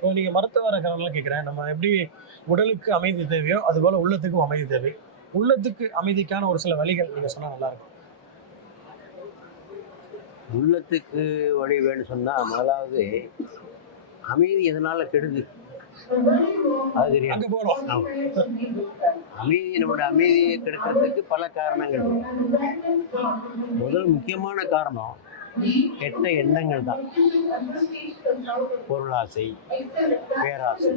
இப்போ நீங்கள் மருத்துவ ரகம்லாம் கேட்குறேன் நம்ம எப்படி உடலுக்கு அமைதி தேவையோ அதுபோல் உள்ளத்துக்கும் அமைதி தேவை. உள்ளத்துக்கு அமைதிக்கான ஒரு சில வழிகள் நீங்கள் சொன்னால் நல்லாயிருக்கும். உள்ளத்துக்கு வழி வேணும்னு சொன்னால் முதலாவது அமைதி எதனால கெடுது? அது தெரியும். அமைதி நம்மளோட அமைதியை கெடுக்கிறதுக்கு பல காரணங்கள். முதல் முக்கியமான காரணம் கெட்ட எண்ணங்கள் தான் பொருளாசை பேராசை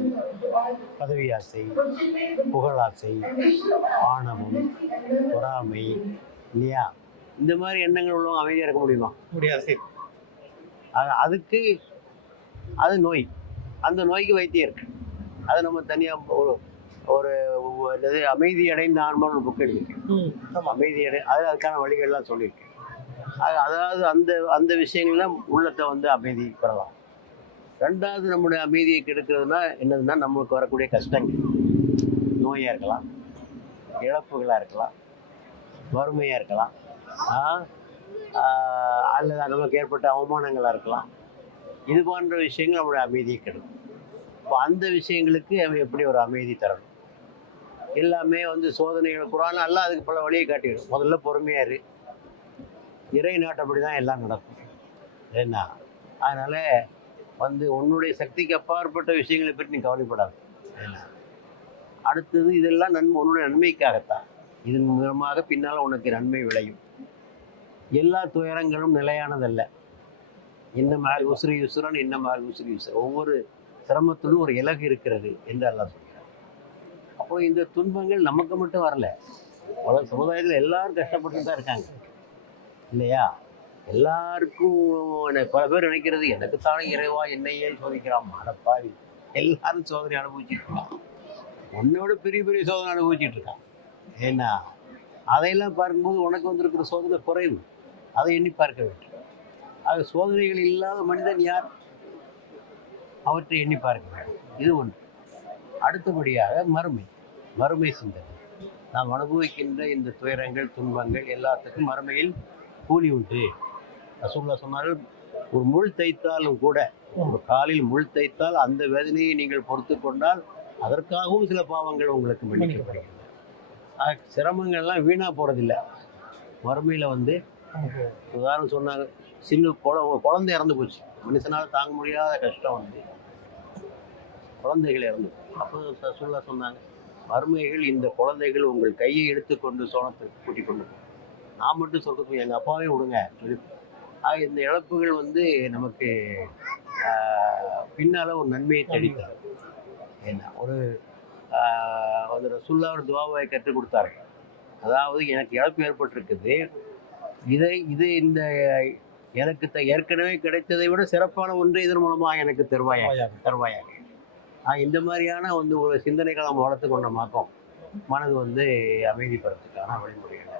பதவி ஆசை புகழாசை ஆணவம் பொறாமை இல்லையா இந்த மாதிரி எண்ணங்கள் உள்ளவங்க அமைதியாக இருக்க முடியுமா? முடியாது. அது அதுக்கு அது நோய். அந்த நோய்க்கு வைத்தியம் இருக்கு அதை நம்ம தனியாக ஒரு ஒரு அமைதி அடைந்த ஆன்மான்னு புக் ஆமாம் அமைதி அடை அது அதுக்கான வழிகள்லாம் சொல்லியிருக்கு அது அதாவது அந்த அந்த விஷயங்கள்லாம் உள்ளத்தை வந்து அமைதி பெறலாம். ரெண்டாவது நம்முடைய அமைதியை கெடுக்கிறதுனா என்னதுன்னா நம்மளுக்கு வரக்கூடிய கஷ்டங்கள். நோயாக இருக்கலாம் இழப்புகளாக இருக்கலாம் வறுமையாக இருக்கலாம் அல்லது நமக்கு ஏற்பட்ட அவமானங்களாக இருக்கலாம். இது போன்ற விஷயங்கள் நம்மளுடைய அமைதியை கெடுக்கும். இப்போ அந்த விஷயங்களுக்கு அவன் எப்படி ஒரு அமைதி தரணும்? எல்லாமே வந்து சோதனைகள் குரான் எல்லாம் அதுக்கு பல வழியை காட்டிடும் முதல்ல பொறுமையாக இரு. இறை நாட்டப்படி தான் எல்லாம் நடக்கும். ஏன்னா அதனால் வந்து உன்னுடைய சக்திக்கு அப்பாற்பட்ட விஷயங்களை பற்றி நீ கவலைப்படாது. அடுத்தது இதெல்லாம் நன்மை உன்னுடைய நன்மைக்காகத்தான். இதன் மூலமாக பின்னால் உனக்கு நன்மை விளையும். எல்லா துயரங்களும் நிலையானதல்ல. என்ன மேல் உசுரி யுசுரன் இன்ன மேல் உசுரி யுசுரன். ஒவ்வொரு சிரமத்திலும் ஒரு இலகு இருக்கிறது என்று எல்லாம் சொல்கிறார் அப்போ இந்த துன்பங்கள் நமக்கு மட்டும் வரல. உலக சமுதாயத்தில் எல்லாரும் கஷ்டப்பட்டு தான் இருக்காங்க. இல்லையா? எல்லாருக்கும் பல பேர் நினைக்கிறது எனக்கு தானே இறைவா என்னையே சோதிக்கிறான்? மனப்பாவி எல்லாரும் சோதனை அனுபவிச்சுட்டு இருக்கான். உன்னோட பெரிய பெரிய சோதனை அனுபவிச்சுட்டு இருக்கான். ஏன்னா அதையெல்லாம் பார்க்கும்போது உனக்கு வந்திருக்கிற சோதனை குறைவு. அதை எண்ணி பார்க்க வேண்டும். ஆக சோதனைகள் இல்லாத மனிதன் யார்? அவற்றை எண்ணி பார்க்க வேண்டும். இது ஒன்று அடுத்தபடியாக மறுமை. மறுமை சிந்தனை. நாம் அனுபவிக்கின்ற இந்த துயரங்கள் துன்பங்கள் எல்லாத்துக்கும் மறுமையில் கூலி உண்டு ரசூல்லா சொன்னார்கள் ஒரு முள் தைத்தாலும் கூட ஒரு காலில் முள் தைத்தால் அந்த வேதனையை நீங்கள் பொறுத்து கொண்டால் அதற்காகவும் சில பாவங்கள் உங்களுக்கு மன்னிக்கப்படுகிறது சிரமங்கள்லாம் வீணாக போகிறதில்ல வறுமையில் வந்து உதாரணம் சொன்னாங்க சின்ன குழ உங்க குழந்தை இறந்து போச்சு. மனுஷனால் தாங்க முடியாத கஷ்டம் வந்து குழந்தைகள் இறந்து அப்போ சசுல்லா சொன்னாங்க வறுமைகள் இந்த குழந்தைகள் உங்கள் கையை எடுத்துக்கொண்டு சோனத்துக்கு கூட்டிக் கொண்டு போகும் நான் மட்டும் சொல்றது எங்கள் அப்பாவே விடுங்க. சொல்லி இந்த இழப்புகள் வந்து நமக்கு பின்னால ஒரு நன்மையை தேடித்தரும் என்ன ஒரு ஒரு ரசுல்லா ஒரு துவாவை கற்றுக் கொடுத்தார்கள். அதாவது எனக்கு இழப்பு ஏற்பட்டிருக்குது. இதை இது இந்த எனக்கு த- ஏற்கனவே கிடைத்ததை விட சிறப்பான ஒன்று இதன் மூலமாக எனக்கு தருவாயா? வாயாக. தருவாயாக ஆஹ் இந்த மாதிரியான வந்து ஒரு சிந்தனைகளை நம்ம வளர்த்து கொண்ட மாக்கம் மனது வந்து அமைதிப்படுறதுக்கான வழிமுறைகள்.